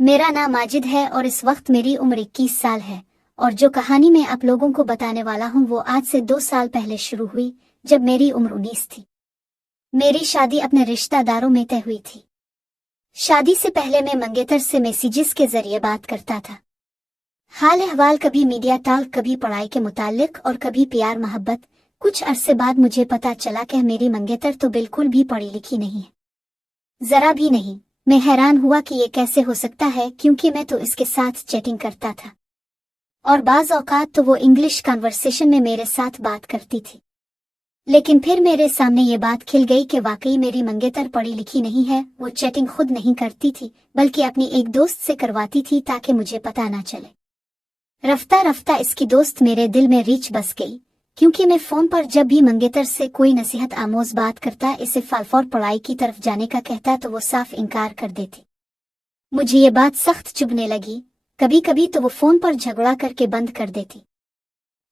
मेरा नाम माजिद है और इस वक्त मेरी उम्र 21 साल है और जो कहानी मैं आप लोगों को बताने वाला हूँ वो आज से 2 साल पहले शुरू हुई जब मेरी उम्र 19 थी। मेरी शादी अपने रिश्तेदारों में तय हुई थी। शादी से पहले मैं मंगेतर से मैसेजेस के जरिए बात करता था। हाल अहवाल, कभी मीडिया टॉक, कभी पढ़ाई के मुतालिक और कभी प्यार मोहब्बत। कुछ अरसे बाद मुझे पता चला कि मेरी मंगेतर तो बिल्कुल भी पढ़ी लिखी नहीं है, जरा भी नहीं। मैं हैरान हुआ कि ये कैसे हो सकता है, क्योंकि मैं तो इसके साथ चैटिंग करता था और बाज औकात तो वो इंग्लिश कन्वर्सेशन में मेरे साथ बात करती थी। लेकिन फिर मेरे सामने ये बात खिल गई कि वाकई मेरी मंगेतर पढ़ी लिखी नहीं है। वो चैटिंग खुद नहीं करती थी बल्कि अपनी एक दोस्त से करवाती थी ताकि मुझे पता ना चले। रफ्ता रफ्ता इसकी दोस्त मेरे दिल में रीछ बस गई, क्योंकि मैं फोन पर जब भी मंगेतर से कोई नसीहत आमोज बात करता, इसे फालफौर पढ़ाई की तरफ जाने का कहता तो वो साफ इनकार कर देती। मुझे ये बात सख्त चुभने लगी। कभी कभी तो वो फोन पर झगड़ा करके बंद कर देती।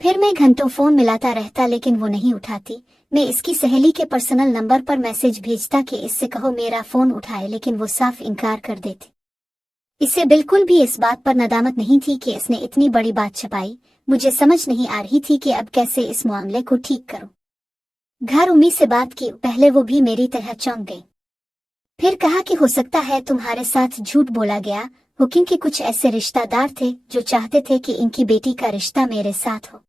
फिर मैं घंटों फोन मिलाता रहता लेकिन वो नहीं उठाती। मैं इसकी सहेली के पर्सनल नंबर पर मैसेज भेजता कि इससे कहो मेरा फोन उठाए, लेकिन वो साफ इनकार कर देती। इसे बिल्कुल भी इस बात पर नदामत नहीं थी कि इसने इतनी बड़ी बात छुपाई। मुझे समझ नहीं आ रही थी कि अब कैसे इस मामले को ठीक करूं। घर उम्मी से बात की, पहले वो भी मेरी तरह चौंक गई। फिर कहा कि हो सकता है तुम्हारे साथ झूठ बोला गया हो, क्योंकि कुछ ऐसे रिश्तेदार थे जो चाहते थे कि इनकी बेटी का रिश्ता मेरे साथ हो।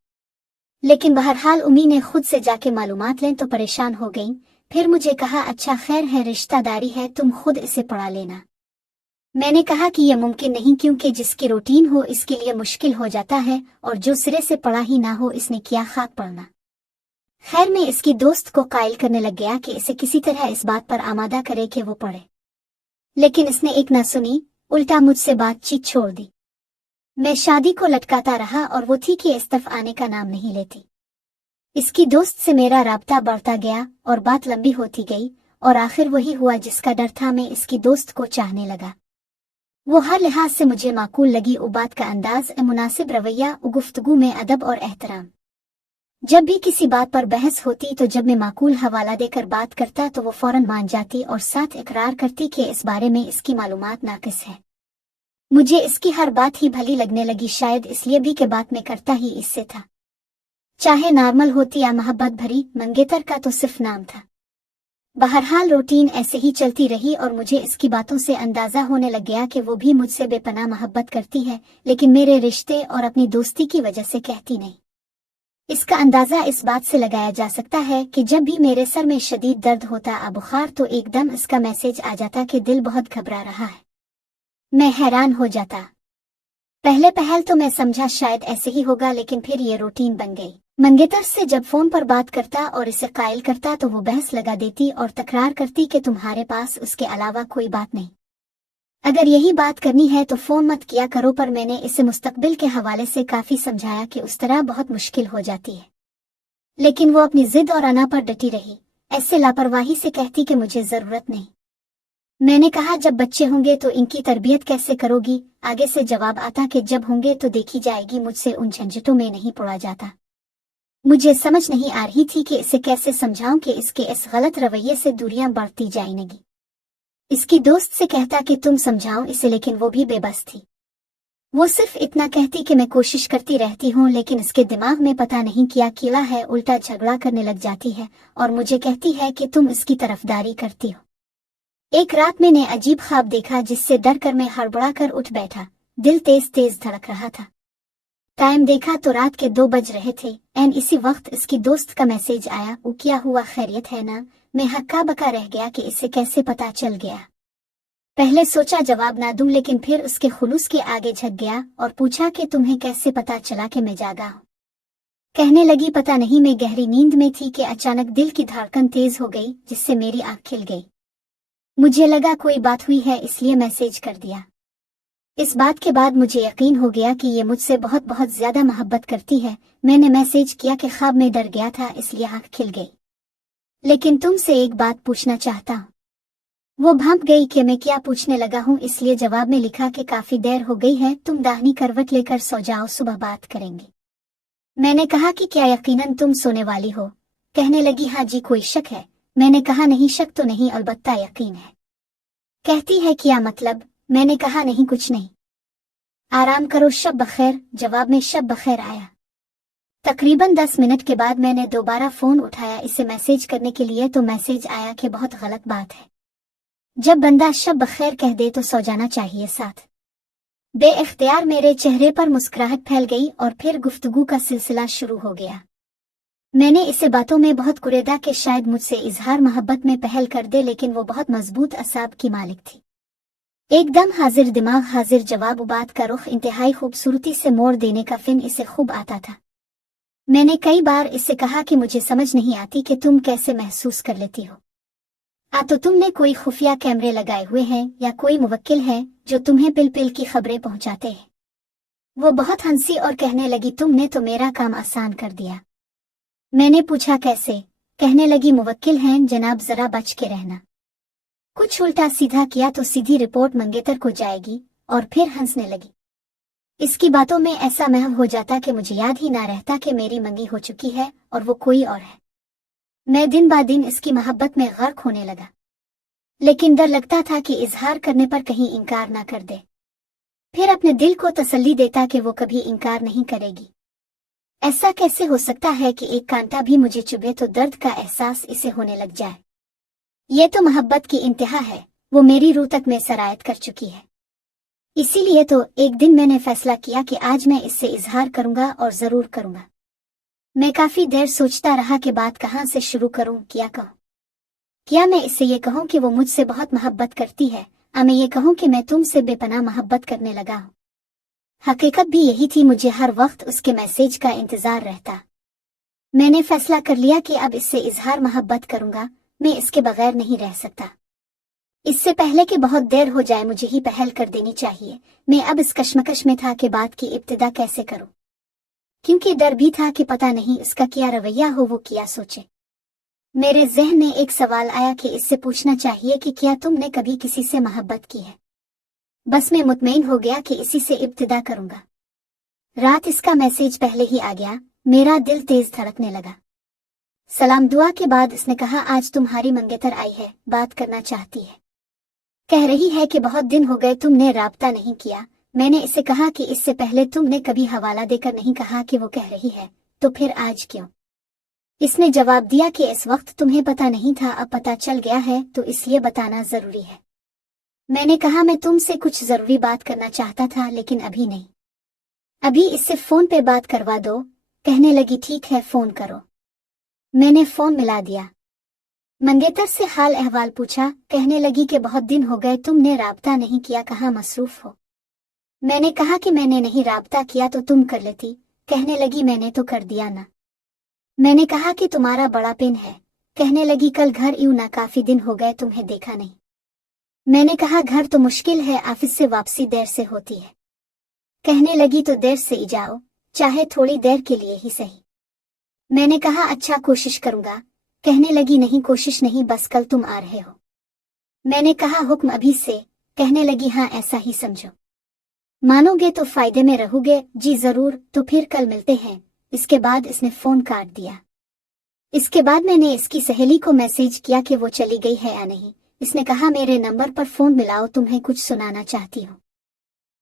लेकिन बहरहाल उम्मी ने खुद से जाके मालूमात लें तो परेशान हो गई। फिर मुझे कहा अच्छा खैर है, रिश्तेदारी है, तुम खुद इसे पढ़ा लेना। मैंने कहा कि यह मुमकिन नहीं, क्योंकि जिसकी रूटीन हो इसके लिए मुश्किल हो जाता है, और जो सिरे से पढ़ा ही ना हो इसने क्या खाक पढ़ना। खैर मैं इसकी दोस्त को कायल करने लग गया कि इसे किसी तरह इस बात पर आमादा करे कि वो पढ़े, लेकिन इसने एक ना सुनी, उल्टा मुझसे बातचीत छोड़ दी। मैं शादी को लटकाता रहा और वो थी कि इस तरफ आने का नाम नहीं लेती। इसकी दोस्त से मेरा राब्ता बढ़ता गया और बात लंबी होती गई और आखिर वही हुआ जिसका डर था। मैं इसकी दोस्त को चाहने लगा। वो हर लिहाज से मुझे माकूल लगी। वो बात का अंदाज, मुनासिब रवैया, गुफ्तगू में अदब और एहतराम। जब भी किसी बात पर बहस होती तो जब मैं माकूल हवाला देकर बात करता तो वो फौरन मान जाती और साथ इकरार करती कि इस बारे में इसकी मालूमात नाकिस है। मुझे इसकी हर बात ही भली लगने लगी, शायद इसलिए भी कि बात में करता ही इससे था, चाहे नॉर्मल होती या मोहब्बत भरी। मंगेतर का तो सिर्फ नाम था। बहरहाल रूटीन ऐसे ही चलती रही और मुझे इसकी बातों से अंदाजा होने लग गया कि वो भी मुझसे बेपनाह मोहब्बत करती है, लेकिन मेरे रिश्ते और अपनी दोस्ती की वजह से कहती नहीं। इसका अंदाजा इस बात से लगाया जा सकता है कि जब भी मेरे सर में शदीद दर्द होता या बुखार तो एकदम इसका मैसेज आ जाता कि दिल बहुत घबरा रहा है। मैं हैरान हो जाता। पहले पहल तो मैं समझा शायद ऐसे ही होगा, लेकिन फिर ये रूटीन बन गई। मंगेतर से जब फोन पर बात करता और इसे कायल करता तो वो बहस लगा देती और तकरार करती कि तुम्हारे पास उसके अलावा कोई बात नहीं, अगर यही बात करनी है तो फोन मत किया करो। पर मैंने इसे मुस्तकबिल के हवाले से काफी समझाया कि उस तरह बहुत मुश्किल हो जाती है, लेकिन वो अपनी जिद और अना पर डटी रही। ऐसे लापरवाही से कहती कि मुझे जरूरत नहीं। मैंने कहा जब बच्चे होंगे तो इनकी तरबियत कैसे करोगी। आगे से जवाब आता कि जब होंगे तो देखी जाएगी, मुझसे उन झंझटों में नहीं पड़ा जाता। मुझे समझ नहीं आ रही थी कि इसे कैसे समझाऊं कि इसके इस गलत रवैये से दूरियां बढ़ती जाएंगी। इसकी दोस्त से कहता कि तुम समझाओ इसे, लेकिन वो भी बेबस थी। वो सिर्फ इतना कहती कि मैं कोशिश करती रहती हूँ, लेकिन इसके दिमाग में पता नहीं क्या कीड़ा है, उल्टा झगड़ा करने लग जाती है और मुझे कहती है कि तुम इसकी तरफदारी करती हो। एक रात मैंने अजीब ख्वाब देखा जिससे डर कर मैं हड़बड़ा कर उठ बैठा। दिल तेज तेज धड़क रहा था। टाइम देखा तो रात के 2 बज रहे थे। एन इसी वक्त इसकी दोस्त का मैसेज आया, वो क्या हुआ, खैरियत है ना। मैं हक्का बका रह गया कि इसे कैसे पता चल गया। पहले सोचा जवाब ना दूं, लेकिन फिर उसके खुलूस के आगे झक गया और पूछा कि तुम्हें कैसे पता चला कि मैं जागा हूं। कहने लगी पता नहीं, मैं गहरी नींद में थी कि अचानक दिल की धड़कन तेज हो गई जिससे मेरी आंख खिल गई। मुझे लगा कोई बात हुई है, इसलिए मैसेज कर दिया। इस बात के बाद मुझे यकीन हो गया कि ये मुझसे बहुत बहुत ज्यादा मोहब्बत करती है। मैंने मैसेज किया कि ख्वाब में डर गया था इसलिए आंख खिल गई, लेकिन तुमसे एक बात पूछना चाहता हूँ। वो भांप गई कि मैं क्या पूछने लगा हूँ, इसलिए जवाब में लिखा कि काफी देर हो गई है, तुम दाहिनी करवट लेकर सो जाओ, सुबह बात करेंगे। मैंने कहा कि क्या यकीनन तुम सोने वाली हो। कहने लगी हाँ जी, कोई शक है। मैंने कहा नहीं, शक तो नहीं, अलबत्ता यकीन है। कहती है क्या मतलब। मैंने कहा नहीं, कुछ नहीं, आराम करो, शब बखैर। जवाब में शब बखैर आया। तकरीबन 10 मिनट के बाद मैंने दोबारा फोन उठाया इसे मैसेज करने के लिए, तो मैसेज आया कि बहुत गलत बात है, जब बंदा शब बखैर कह दे तो सो जाना चाहिए साथ। बेइख्तियार मेरे चेहरे पर मुस्कुराहट फैल गई और फिर गुफ्तगू का सिलसिला शुरू हो गया। मैंने इसे बातों में बहुत कुरेदा कि शायद मुझसे इजहार मोहब्बत में पहल कर दे, लेकिन वो बहुत मजबूत असाब की मालिक थी। एकदम हाजिर दिमाग, हाजिर जवाब। बात का रुख इंतहाई खूबसूरती से मोड़ देने का फिन इसे खूब आता था। मैंने कई बार इससे कहा कि मुझे समझ नहीं आती कि तुम कैसे महसूस कर लेती हो। तो तुमने कोई खुफिया कैमरे लगाए हुए हैं या कोई मुवक्किल है जो तुम्हें पिल पिल की खबरें पहुंचाते हैं? वो बहुत हंसी और कहने लगी, तुमने तो मेरा काम आसान कर दिया। मैंने पूछा कैसे? कहने लगी, मुवक्किल हैं जनाब, जरा बच के रहना, कुछ उल्टा सीधा किया तो सीधी रिपोर्ट मंगेतर को जाएगी। और फिर हंसने लगी। इसकी बातों में ऐसा महव हो जाता कि मुझे याद ही ना रहता कि मेरी मंगी हो चुकी है और वो कोई और है। मैं दिन ब दिन इसकी मोहब्बत में गर्क होने लगा, लेकिन डर लगता था कि इजहार करने पर कहीं इनकार ना कर दे। फिर अपने दिल को तसल्ली देता कि वो कभी इनकार नहीं करेगी। ऐसा कैसे हो सकता है कि एक कांटा भी मुझे चुभे तो दर्द का एहसास इसे होने लग जाए? ये तो मोहब्बत की इंतहा है, वो मेरी रूह तक में सरायत कर चुकी है। इसीलिए तो एक दिन मैंने फैसला किया कि आज मैं इससे इजहार करूंगा और जरूर करूंगा। मैं काफी देर सोचता रहा कि बात कहाँ से शुरू करूं, क्या कहूं। क्या मैं इससे ये कहूं कि वो मुझसे बहुत मोहब्बत करती है, मैं ये कहूं कि मैं तुमसे बेपनाह मोहब्बत करने लगा हूं। हकीकत भी यही थी, मुझे हर वक्त उसके मैसेज का इंतजार रहता। मैंने फैसला कर लिया कि अब इससे इजहार मोहब्बत करूंगा, मैं इसके बगैर नहीं रह सकता। इससे पहले कि बहुत देर हो जाए मुझे ही पहल कर देनी चाहिए। मैं अब इस कश्मकश में था कि बात की इब्तिदा कैसे करूं, क्योंकि डर भी था कि पता नहीं इसका क्या रवैया हो, वो क्या सोचे। मेरे जहन में एक सवाल आया कि इससे पूछना चाहिए कि क्या तुमने कभी किसी से मोहब्बत की है? बस मैं मुतमईन हो गया कि इसी से इब्तिदा करूंगा। रात इसका मैसेज पहले ही आ गया। मेरा दिल तेज धड़कने लगा। सलाम दुआ के बाद इसने कहा, आज तुम्हारी मंगेतर आई है, बात करना चाहती है। कह रही है कि बहुत दिन हो गए तुमने राब्ता नहीं किया। मैंने इसे कहा कि इससे पहले तुमने कभी हवाला देकर नहीं कहा कि वो कह रही है, तो फिर आज क्यों? इसने जवाब दिया कि इस वक्त तुम्हें पता नहीं था, अब पता चल गया है तो इसलिए बताना जरूरी है। मैंने कहा, मैं तुमसे कुछ जरूरी बात करना चाहता था, लेकिन अभी नहीं, अभी इससे फोन पे बात करवा दो। कहने लगी, ठीक है फोन करो। मैंने फोन मिला दिया। मंगेतर से हाल अहवाल पूछा। कहने लगी कि बहुत दिन हो गए तुमने राब्ता नहीं किया, कहाँ मसरूफ हो? मैंने कहा कि मैंने नहीं राब्ता किया तो तुम कर लेती। कहने लगी, मैंने तो कर दिया ना। मैंने कहा कि तुम्हारा बड़ा पेन है। कहने लगी, कल घर यूं ना, काफी दिन हो गए तुम्हें देखा नहीं। मैंने कहा, घर तो मुश्किल है, ऑफिस से वापसी देर से होती है। कहने लगी, तो देर से ही जाओ, चाहे थोड़ी देर के लिए ही सही। मैंने कहा, अच्छा कोशिश करूंगा। कहने लगी, नहीं कोशिश नहीं, बस कल तुम आ रहे हो। मैंने कहा, हुक्म अभी से? कहने लगी, हाँ ऐसा ही समझो, मानोगे तो फायदे में रहोगे। जी जरूर, तो फिर कल मिलते हैं। इसके बाद इसने फोन काट दिया। इसके बाद मैंने इसकी सहेली को मैसेज किया कि वो चली गई है या नहीं। इसने कहा, मेरे नंबर पर फोन मिलाओ, तुम्हें कुछ सुनाना चाहती हूँ।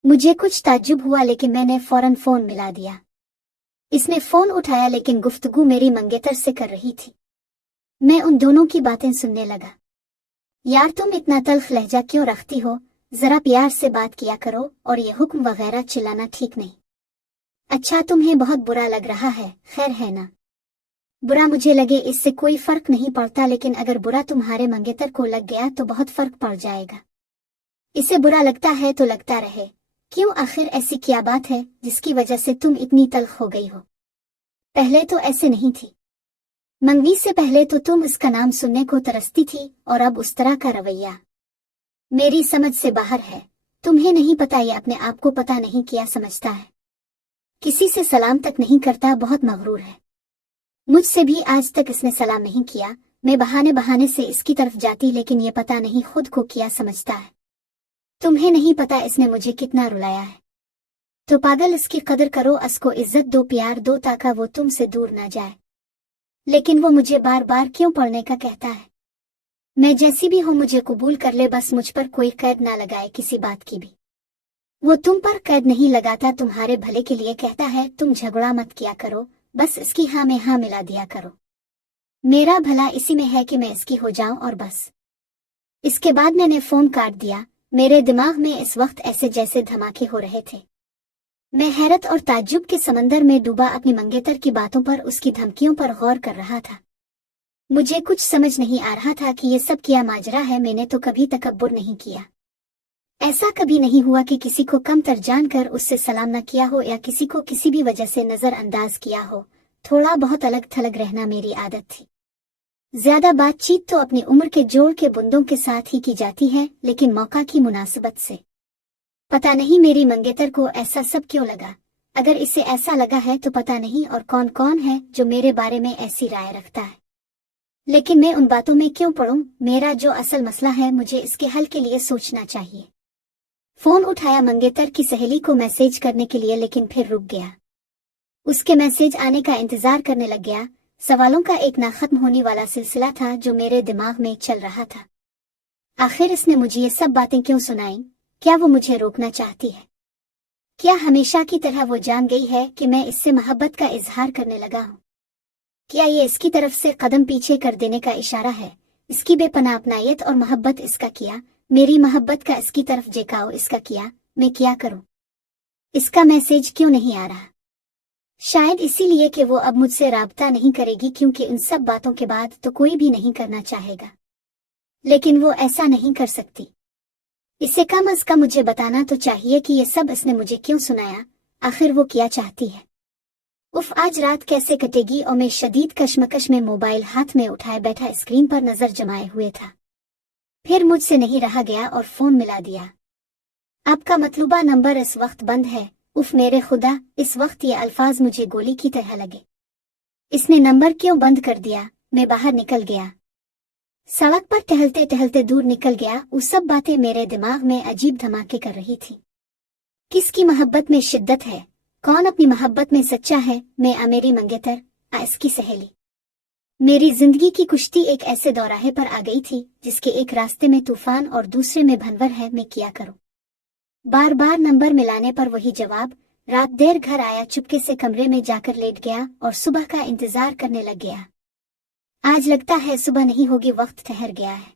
मुझे कुछ ताज्जुब हुआ, लेकिन मैंने फौरन फोन मिला दिया। इसने फोन उठाया, लेकिन गुफ्तगू मेरी मंगेतर से कर रही थी। मैं उन दोनों की बातें सुनने लगा। यार तुम इतना तल्ख लहजा क्यों रखती हो? जरा प्यार से बात किया करो, और ये हुक्म वगैरह चिल्लाना ठीक नहीं। अच्छा तुम्हें बहुत बुरा लग रहा है, खैर है ना? बुरा मुझे लगे इससे कोई फर्क नहीं पड़ता, लेकिन अगर बुरा तुम्हारे मंगेतर को लग गया तो बहुत फर्क पड़ जाएगा। इसे बुरा लगता है तो लगता रहे, क्यों? आखिर ऐसी क्या बात है जिसकी वजह से तुम इतनी तल्ख हो गई हो? पहले तो ऐसे नहीं थी। मंगवी से पहले तो तुम इसका नाम सुनने को तरसती थी, और अब उस तरह का रवैया मेरी समझ से बाहर है। तुम्हें नहीं पता, ये अपने आप को पता नहीं क्या समझता है। किसी से सलाम तक नहीं करता, बहुत मगरूर है। मुझसे भी आज तक इसने सलाम नहीं किया। मैं बहाने बहाने से इसकी तरफ जाती, लेकिन ये पता नहीं खुद को क्या समझता है। तुम्हें नहीं पता इसने मुझे कितना रुलाया है। तो पागल, इसकी कदर करो, इसको इज्जत दो, प्यार दो, ताकि वो तुमसे दूर ना जाए। लेकिन वो मुझे बार बार क्यों पढ़ने का कहता है? मैं जैसी भी हूँ मुझे कबूल कर ले, बस मुझ पर कोई कैद ना लगाए किसी बात की भी। वो तुम पर कैद नहीं लगाता, तुम्हारे भले के लिए कहता है। तुम झगड़ा मत किया करो, बस इसकी हाँ में हाँ मिला दिया करो। मेरा भला इसी में है कि मैं इसकी हो जाऊं और बस। इसके बाद मैंने फोन काट दिया। मेरे दिमाग में इस वक्त ऐसे जैसे धमाके हो रहे थे। मैं हैरत और ताज्जुब के समंदर में डूबा अपनी मंगेतर की बातों पर, उसकी धमकियों पर गौर कर रहा था। मुझे कुछ समझ नहीं आ रहा था कि ये सब क्या माजरा है। मैंने तो कभी तकब्बुर नहीं किया। ऐसा कभी नहीं हुआ कि किसी को कमतर जानकर उससे सलाम न किया हो या किसी को किसी भी वजह से नजरअंदाज किया हो। थोड़ा बहुत अलग थलग रहना मेरी आदत थी। ज्यादा बातचीत तो अपनी उम्र के जोड़ के बुंदों के साथ ही की जाती है, लेकिन मौका की मुनासिबत से। पता नहीं मेरी मंगेतर को ऐसा सब क्यों लगा। अगर इसे ऐसा लगा है तो पता नहीं और कौन कौन है जो मेरे बारे में ऐसी राय रखता है। लेकिन मैं उन बातों में क्यों पड़ूं। मेरा जो असल मसला है मुझे इसके हल के लिए सोचना चाहिए। फोन उठाया मंगेतर की सहेली को मैसेज करने के लिए, लेकिन फिर रुक गया। उसके मैसेज आने का इंतजार करने लग गया। सवालों का एक ना खत्म होने वाला सिलसिला था जो मेरे दिमाग में चल रहा था। आखिर इसने मुझे ये सब बातें क्यों सुनाई? क्या वो मुझे रोकना चाहती है? क्या हमेशा की तरह वो जान गई है कि मैं इससे मोहब्बत का इजहार करने लगा हूँ? क्या ये इसकी तरफ से कदम पीछे कर देने का इशारा है? इसकी बेपनाह अपनायत और मोहब्बत इसका किया, मेरी मोहब्बत का इसकी तरफ झुकाव इसका किया। मैं क्या करूं? इसका मैसेज क्यों नहीं आ रहा? शायद इसीलिए कि वो अब मुझसे राब्ता नहीं करेगी, क्योंकि उन सब बातों के बाद तो कोई भी नहीं करना चाहेगा। लेकिन वो ऐसा नहीं कर सकती। इसे कम अज कम मुझे बताना तो चाहिए कि ये सब इसने मुझे क्यों सुनाया। आखिर वो क्या चाहती है? उफ, आज रात कैसे कटेगी? और मैं शदीद कश्मकश में मोबाइल हाथ में उठाए बैठा स्क्रीन पर नजर जमाए हुए था। फिर मुझसे नहीं रहा गया और फोन मिला दिया। आपका मतलूबा नंबर इस वक्त बंद है। उफ मेरे खुदा, इस वक्त ये अल्फाज मुझे गोली की तरह लगे। इसने नंबर क्यों बंद कर दिया? मैं बाहर निकल गया। सड़क पर टहलते टहलते दूर निकल गया। वो सब बातें मेरे दिमाग में अजीब धमाके कर रही थी। किसकी मोहब्बत में शिद्दत है? कौन अपनी मोहब्बत में सच्चा है? मैं मेरी मंगेतर, इसकी सहेली। मेरी जिंदगी की कुश्ती एक ऐसे दौराहे पर आ गई थी जिसके एक रास्ते में तूफान और दूसरे में भंवर है। मैं क्या करूं? बार बार नंबर मिलाने पर वही जवाब। रात देर घर आया, चुपके से कमरे में जाकर लेट गया और सुबह का इंतजार करने लग गया। आज लगता है सुबह नहीं होगी, वक्त ठहर गया है।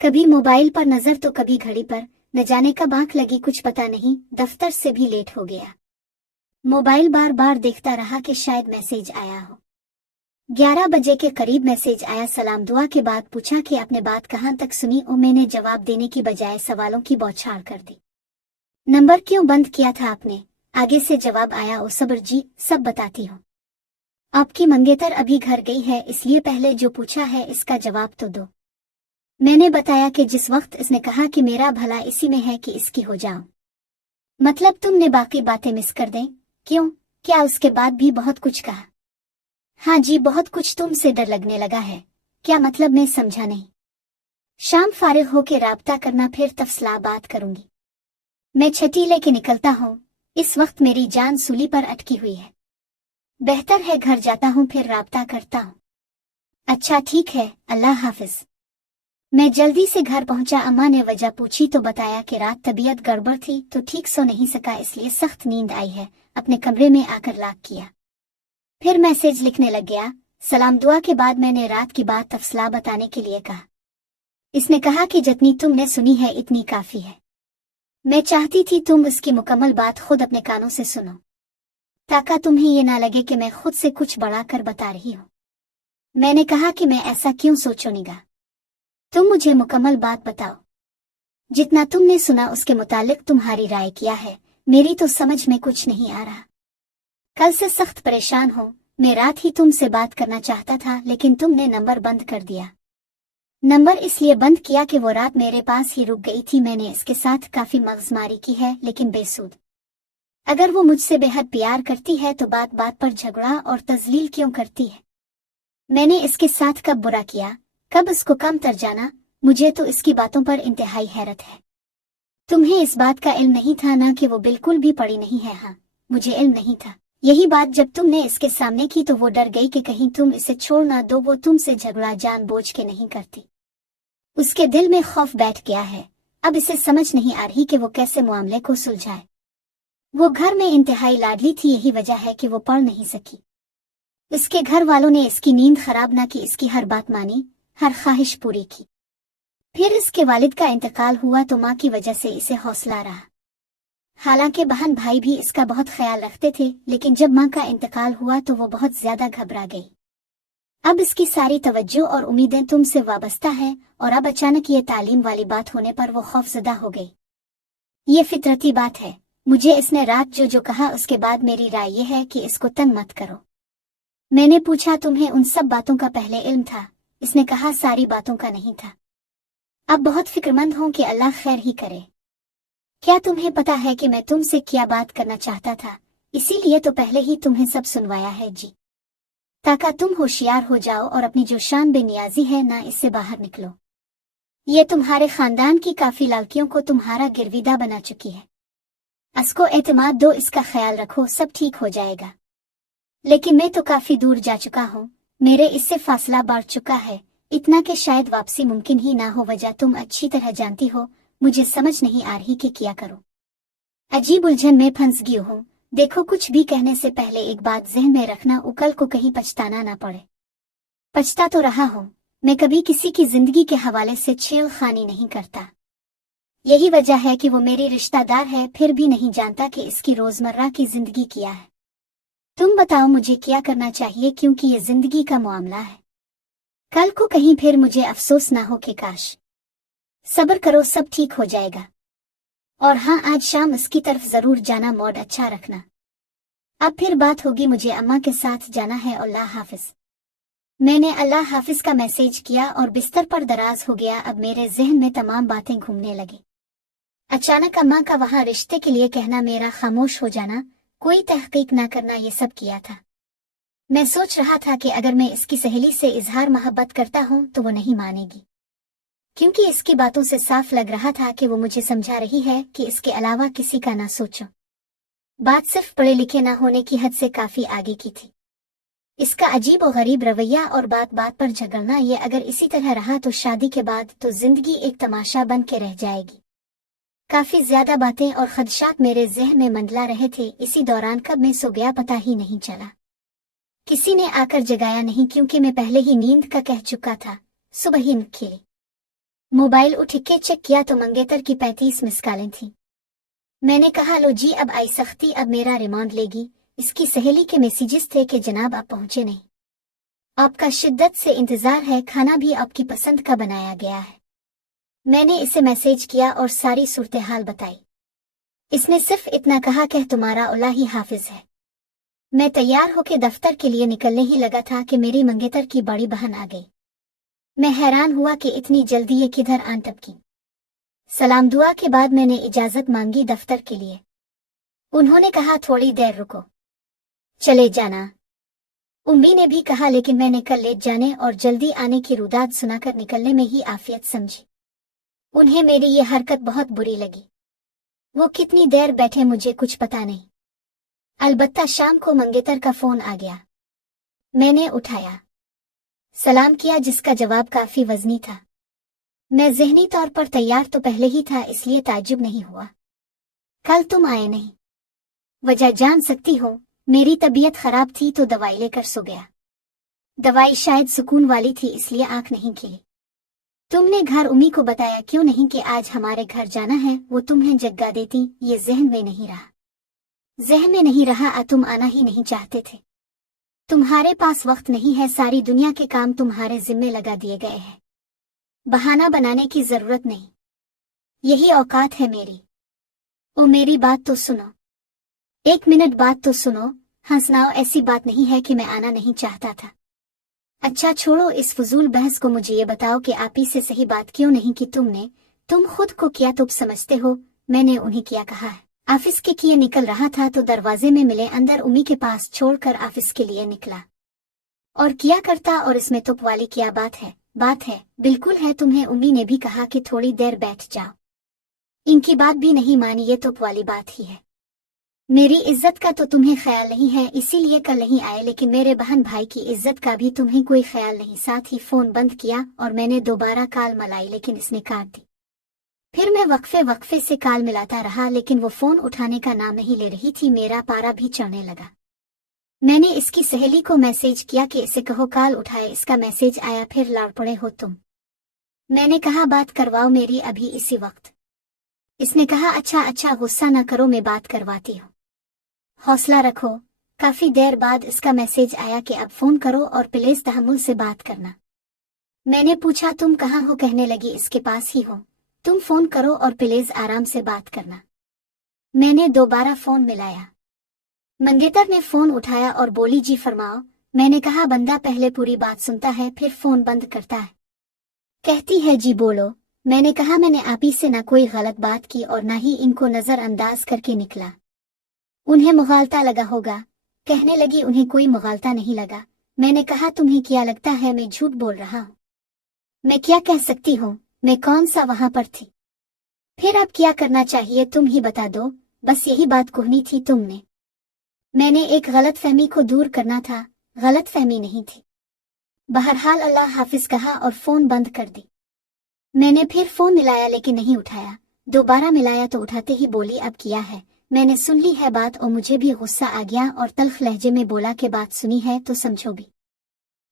कभी मोबाइल पर नजर तो कभी घड़ी पर। न जाने कब आंख लगी कुछ पता नहीं। दफ्तर से भी लेट हो गया। मोबाइल बार बार देखता रहा कि शायद मैसेज आया हो। 11 बजे के करीब मैसेज आया। सलाम दुआ के बाद पूछा कि आपने बात कहाँ तक सुनी? और मैंने जवाब देने की बजाय सवालों की बौछार कर दी। नंबर क्यों बंद किया था आपने? आगे से जवाब आया। ओ सब्र जी, सब बताती हूँ। आपकी मंगेतर अभी घर गई है, इसलिए पहले जो पूछा है इसका जवाब तो दो। मैंने बताया कि जिस वक्त इसने कहा कि मेरा भला इसी में है कि इसकी हो जाऊं। मतलब तुमने बाकी बातें मिस कर दें? क्यों, क्या उसके बाद भी बहुत कुछ कहा? हाँ जी, बहुत कुछ। तुमसे डर लगने लगा है। क्या मतलब? मैं समझा नहीं। शाम फारिग होके राब्ता करना, फिर तफसला बात करूंगी। मैं छठी लेके निकलता हूँ। इस वक्त मेरी जान सूली पर अटकी हुई है। बेहतर है घर जाता हूँ, फिर राब्ता करता हूँ। अच्छा ठीक है, अल्लाह हाफिज। मैं जल्दी से घर पहुंचा। अम्मा ने वजह पूछी तो बताया कि रात तबीयत गड़बड़ थी तो ठीक सो नहीं सका, इसलिए सख्त नींद आई है। अपने कमरे में आकर लॉक किया। फिर मैसेज लिखने लग गया। सलाम दुआ के बाद मैंने रात की बात तफसला बताने के लिए कहा। इसने कहा कि जितनी तुमने सुनी है इतनी काफी है। मैं चाहती थी तुम इसकी मुकम्मल बात खुद अपने कानों से सुनो, ताकि तुम्हें ये ना लगे कि मैं खुद से कुछ बढ़ाकर बता रही हूँ। मैंने कहा कि मैं ऐसा क्यों सोचूंगा? तुम मुझे मुकम्मल बात बताओ। जितना तुमने सुना उसके मुतालिक तुम्हारी राय क्या है? मेरी तो समझ में कुछ नहीं आ रहा। कल से सख्त परेशान हूँ। मैं रात ही तुमसे बात करना चाहता था, लेकिन तुमने नंबर बंद कर दिया। नंबर इसलिए बंद किया कि वो रात मेरे पास ही रुक गई थी। मैंने इसके साथ काफी मगजमारी की है, लेकिन बेसूद। अगर वो मुझसे बेहद प्यार करती है तो बात बात पर झगड़ा और तजलील क्यों करती है? मैंने इसके साथ कब बुरा किया, कब इसको कम तर जाना? मुझे तो इसकी बातों पर इंतहाई हैरत है। तुम्हें इस बात का इल्म नहीं था ना कि वो बिल्कुल भी पड़ी नहीं है? हाँ, मुझे इल्म नहीं था। यही बात जब तुमने इसके सामने की तो वो डर गई कि कहीं तुम इसे छोड़ ना दो। वो तुमसे झगड़ा जानबूझ के नहीं करती। उसके दिल में खौफ बैठ गया है। अब इसे समझ नहीं आ रही कि वो कैसे मामले को सुलझाए। वो घर में इंतहाई लाडली थी, यही वजह है कि वो पढ़ नहीं सकी। इसके घर वालों ने इसकी नींद खराब ना की, इसकी हर बात मानी, हर ख्वाहिश पूरी की। फिर इसके वालिद का इंतकाल हुआ तो माँ की वजह से इसे हौसला रहा। हालांकि बहन भाई भी इसका बहुत ख्याल रखते थे, लेकिन जब माँ का इंतकाल हुआ तो वो बहुत ज्यादा घबरा गई। अब इसकी सारी तवज्जो और उम्मीदें तुमसे वाबस्ता है, और अब अचानक ये तालीम वाली बात होने पर वो खौफजदा हो गई। ये फितरती बात है। मुझे इसने रात जो कहा उसके बाद मेरी राय ये है कि इसको तंग मत करो। मैंने पूछा तुम्हें उन सब बातों का पहले इल्म था? इसने कहा सारी बातों का नहीं था। अब बहुत फिक्रमंद हूं कि अल्लाह खैर ही करे। क्या तुम्हें पता है कि मैं तुमसे क्या बात करना चाहता था? इसीलिए तो पहले ही तुम्हें सब सुनवाया है जी, ताकि तुम होशियार हो जाओ और अपनी जो शान बेनियाजी है ना, इससे बाहर निकलो। ये तुम्हारे खानदान की काफी लड़कियों को तुम्हारा गिरविदा बना चुकी है। इसको एतमाद दो, इसका ख्याल रखो, सब ठीक हो जाएगा। लेकिन मैं तो काफी दूर जा चुका हूँ, मेरे इससे फासला बढ़ चुका है, इतना कि शायद वापसी मुमकिन ही ना हो। वजह तुम अच्छी तरह जानती हो, मुझे समझ नहीं आ रही कि क्या करूं। अजीब उलझन में फंस गई हूं। देखो, कुछ भी कहने से पहले एक बात ज़हन में रखना, कल को कहीं पछताना ना पड़े। पछता तो रहा हूं, मैं कभी किसी की जिंदगी के हवाले से छेड़खानी नहीं करता। यही वजह है कि वो मेरी रिश्तेदार है, फिर भी नहीं जानता कि इसकी रोजमर्रा की जिंदगी क्या है। तुम बताओ मुझे क्या करना चाहिए, क्योंकि ये जिंदगी का मामला है। कल को कहीं फिर मुझे अफसोस ना हो कि काश। सब्र करो, सब ठीक हो जाएगा। और हाँ, आज शाम इसकी तरफ जरूर जाना, मूड अच्छा रखना। अब फिर बात होगी, मुझे अम्मा के साथ जाना है। अल्लाह हाफिज। मैंने अल्लाह हाफिज का मैसेज किया और बिस्तर पर दराज हो गया। अब मेरे जहन में तमाम बातें घूमने लगी। अचानक अम्मा का वहां रिश्ते के लिए कहना, मेरा खामोश हो जाना, कोई तहकीक ना करना, ये सब किया था। मैं सोच रहा था कि अगर मैं इसकी सहेली से इजहार मोहब्बत करता हूं तो वो नहीं मानेगी, क्योंकि इसकी बातों से साफ लग रहा था कि वो मुझे समझा रही है कि इसके अलावा किसी का ना सोचो। बात सिर्फ पढ़े लिखे ना होने की हद से काफी आगे की थी। इसका अजीब और गरीब रवैया और बात बात पर झगड़ना, ये अगर इसी तरह रहा तो शादी के बाद तो जिंदगी एक तमाशा बन के रह जाएगी। काफी ज्यादा बातें और खदशात मेरे जहन में मंडला रहे थे। इसी दौरान कब मैं सो गया पता ही नहीं चला। किसी ने आकर जगाया नहीं, क्योंकि मैं पहले ही नींद का कह चुका था। सुबह ही नींद खिली, मोबाइल उठ के चेक किया तो मंगेतर की 35 मिस कॉलें थी। मैंने कहा, लो जी, अब आई सख्ती, अब मेरा रिमांड लेगी। इसकी सहेली के मैसेजेस थे कि जनाब आप पहुंचे नहीं, आपका शिद्दत से इंतजार है, खाना भी आपकी पसंद का बनाया गया है। मैंने इसे मैसेज किया और सारी सूरत हाल बताई। इसने सिर्फ इतना कहा कि तुम्हारा अल्लाह ही हाफिज है। मैं तैयार होकर दफ्तर के लिए निकलने ही लगा था कि मेरी मंगेतर की बड़ी बहन आ गई। मैं हैरान हुआ कि इतनी जल्दी ये किधर आन टपकी। सलाम दुआ के बाद मैंने इजाजत मांगी दफ्तर के लिए। उन्होंने कहा, थोड़ी देर रुको, चले जाना। उम्मी ने भी कहा, लेकिन मैंने कल लेट जाने और जल्दी आने की रुदाद सुनाकर निकलने में ही आफियत समझी। उन्हें मेरी ये हरकत बहुत बुरी लगी। वो कितनी देर बैठे मुझे कुछ पता नहीं। अलबत्ता शाम को मंगेतर का फोन आ गया। मैंने उठाया, सलाम किया, जिसका जवाब काफी वजनी था। मैं ज़हनी तौर पर तैयार तो पहले ही था, इसलिए ताज्जुब नहीं हुआ। कल तुम आए नहीं, वजह जान सकती हो? मेरी तबीयत खराब थी तो दवाई लेकर सो गया। दवाई शायद सुकून वाली थी, इसलिए आंख नहीं खिली। तुमने घर उम्मी को बताया क्यों नहीं कि आज हमारे घर जाना है? वो तुम्हें जगा देती, ये जहन में नहीं रहा। जहन में नहीं रहा, तुम आना ही नहीं चाहते थे। तुम्हारे पास वक्त नहीं है, सारी दुनिया के काम तुम्हारे जिम्मे लगा दिए गए हैं। बहाना बनाने की जरूरत नहीं, यही औकात है मेरी। ओ मेरी बात तो सुनो, 1 मिनट बात तो सुनो। हंसनाओ, ऐसी बात नहीं है कि मैं आना नहीं चाहता था। अच्छा छोड़ो इस फजूल बहस को, मुझे ये बताओ कि आप ही से सही बात क्यों नहीं की तुमने? तुम खुद को क्या तुम समझते हो? मैंने उन्हें क्या कहा है? ऑफिस के किए निकल रहा था तो दरवाजे में मिले, अंदर उम्मी के पास छोड़कर ऑफिस के लिए निकला। और किया करता, और इसमें तुप वाली क्या बात है? बात है, बिल्कुल है। तुम्हें उम्मी ने भी कहा कि थोड़ी देर बैठ जाओ। इनकी बात भी नहीं मानी, ये तुप वाली बात ही है। मेरी इज्जत का तो तुम्हें ख्याल नहीं है, इसीलिए कल नहीं आए, लेकिन मेरे बहन भाई की इज्जत का भी तुम्हें कोई ख्याल नहीं। साथ ही फोन बंद किया और मैंने दोबारा कॉल मिलाई, लेकिन इसने काट दी। फिर मैं वक्फे वक्फे से कॉल मिलाता रहा, लेकिन वो फोन उठाने का नाम नहीं ले रही थी। मेरा पारा भी चढ़ने लगा। मैंने इसकी सहेली को मैसेज किया कि इसे कहो कॉल उठाए। इसका मैसेज आया, फिर लड़ पड़े हो तुम। मैंने कहा बात करवाओ मेरी अभी इसी वक्त। इसने कहा अच्छा अच्छा, गुस्सा न करो, मैं बात करवाती हूँ, हौसला रखो। काफी देर बाद इसका मैसेज आया कि अब फोन करो और प्लीज तहम्मुल से बात करना। मैंने पूछा तुम कहाँ हो? कहने लगी इसके पास ही हो, तुम फोन करो और प्लीज आराम से बात करना। मैंने दोबारा फोन मिलाया। मंगेतर ने फोन उठाया और बोली जी फरमाओ। मैंने कहा बंदा पहले पूरी बात सुनता है फिर फोन बंद करता है। कहती है जी बोलो। मैंने कहा मैंने आप ही से ना कोई गलत बात की और ना ही इनको नजरअंदाज करके निकला। उन्हें मुगालता लगा होगा। कहने लगी उन्हें कोई मुगालता नहीं लगा। मैंने कहा तुम्हें क्या लगता है मैं झूठ बोल रहा हूँ? मैं क्या कह सकती हूँ, मैं कौन सा वहां पर थी? फिर अब क्या करना चाहिए तुम ही बता दो, बस यही बात कहनी थी तुमने। मैंने एक गलत फहमी को दूर करना था, गलत फहमी नहीं थी। बहरहाल अल्लाह हाफिज कहा और फोन बंद कर दी। मैंने फिर फोन मिलाया लेकिन नहीं उठाया। दोबारा मिलाया तो उठाते ही बोली अब किया है, मैंने सुन ली है बात और मुझे भी गुस्सा आ गया और तल्ख लहजे में बोला कि बात सुनी है तो समझो भी।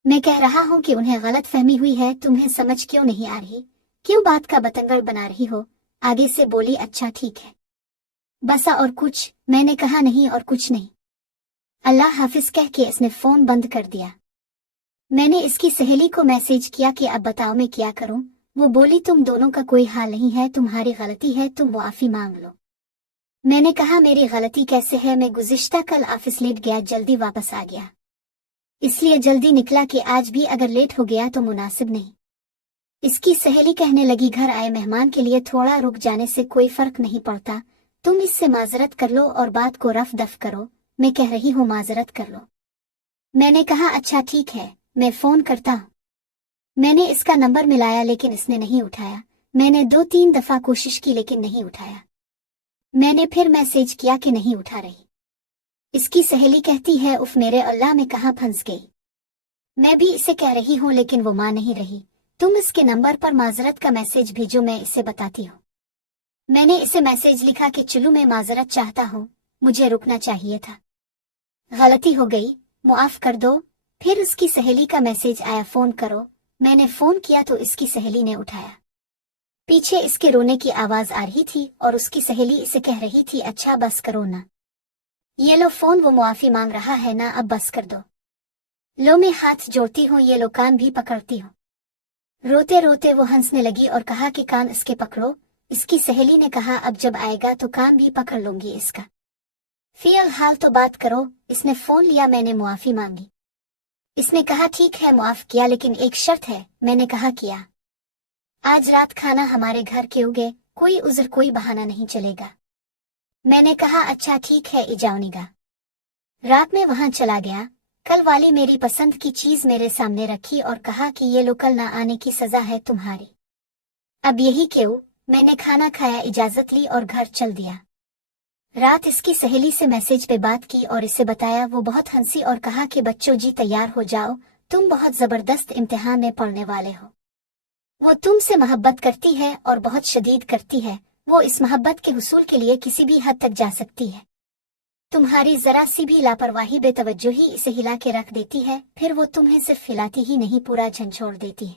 मैं कह रहा हूँ कि उन्हें गलत फहमी हुई है, तुम्हें समझ क्यों नहीं आ रही? क्यों बात का बतंगड़ बना रही हो? आगे से बोली अच्छा ठीक है बसा और कुछ? मैंने कहा नहीं और कुछ नहीं। अल्लाह हाफिज कह के इसने फोन बंद कर दिया। मैंने इसकी सहेली को मैसेज किया कि अब बताओ मैं क्या करूं? वो बोली तुम दोनों का कोई हाल नहीं है, तुम्हारी गलती है, तुम मुआफी मांग लो। मैंने कहा मेरी गलती कैसे है? मैं गुज़िश्ता कल ऑफिस लेट गया, जल्दी वापस आ गया, इसलिए जल्दी निकला कि आज भी अगर लेट हो गया तो मुनासिब नहीं। इसकी सहेली कहने लगी घर आए मेहमान के लिए थोड़ा रुक जाने से कोई फर्क नहीं पड़ता, तुम इससे माजरत कर लो और बात को रफ दफ करो। मैं कह रही हूँ माजरत कर लो। मैंने कहा अच्छा ठीक है, मैं फोन करता हूँ। मैंने इसका नंबर मिलाया लेकिन इसने नहीं उठाया। मैंने 2-3 दफा कोशिश की लेकिन नहीं उठाया। मैंने फिर मैसेज किया कि नहीं उठा रही। इसकी सहेली कहती है उफ मेरे अल्लाह में कहाँ फंस गई। मैं भी इसे कह रही हूँ लेकिन वो मान नहीं रही। तुम इसके नंबर पर माजरत का मैसेज भेजो, मैं इसे बताती हूँ। मैंने इसे मैसेज लिखा कि चलो मैं माजरत चाहता हूँ, मुझे रुकना चाहिए था, गलती हो गई, मुआफ कर दो। फिर उसकी सहेली का मैसेज आया फोन करो। मैंने फोन किया तो इसकी सहेली ने उठाया। पीछे इसके रोने की आवाज आ रही थी और उसकी सहेली इसे कह रही थी अच्छा बस करो ना, ये लो फोन, वो मुआफी मांग रहा है ना, अब बस कर दो। लो मैं हाथ जोड़ती हूँ, ये लो कान भी पकड़ती हूँ। रोते रोते वो हंसने लगी और कहा कि कान इसके पकड़ो। इसकी सहेली ने कहा अब जब आएगा तो कान भी पकड़ लूंगी इसका, फिलहाल तो बात करो। इसने फोन लिया, मैंने मुआफी मांगी। इसने कहा ठीक है मुआफ किया, लेकिन एक शर्त है। मैंने कहा किया? आज रात खाना हमारे घर के उगे, कोई उज़र कोई बहाना नहीं चलेगा। मैंने कहा अच्छा ठीक है इजाओ। रात में वहां चला गया। कल वाली मेरी पसंद की चीज मेरे सामने रखी और कहा कि ये लो कल ना आने की सजा है तुम्हारी। अब यही क्यों? मैंने खाना खाया, इजाजत ली और घर चल दिया। रात इसकी सहेली से मैसेज पे बात की और इसे बताया। वो बहुत हंसी और कहा कि बच्चों जी तैयार हो जाओ, तुम बहुत जबरदस्त इम्तिहान में पढ़ने वाले हो। वो तुमसे मोहब्बत करती है और बहुत शदीद करती है। वो इस मोहब्बत के हुसूल के लिए किसी भी हद तक जा सकती है। तुम्हारी जरा सी भी लापरवाही बेतवज्जोही इसे हिला के रख देती है, फिर वो तुम्हें सिर्फ हिलाती ही नहीं पूरा झंझोड़ देती है।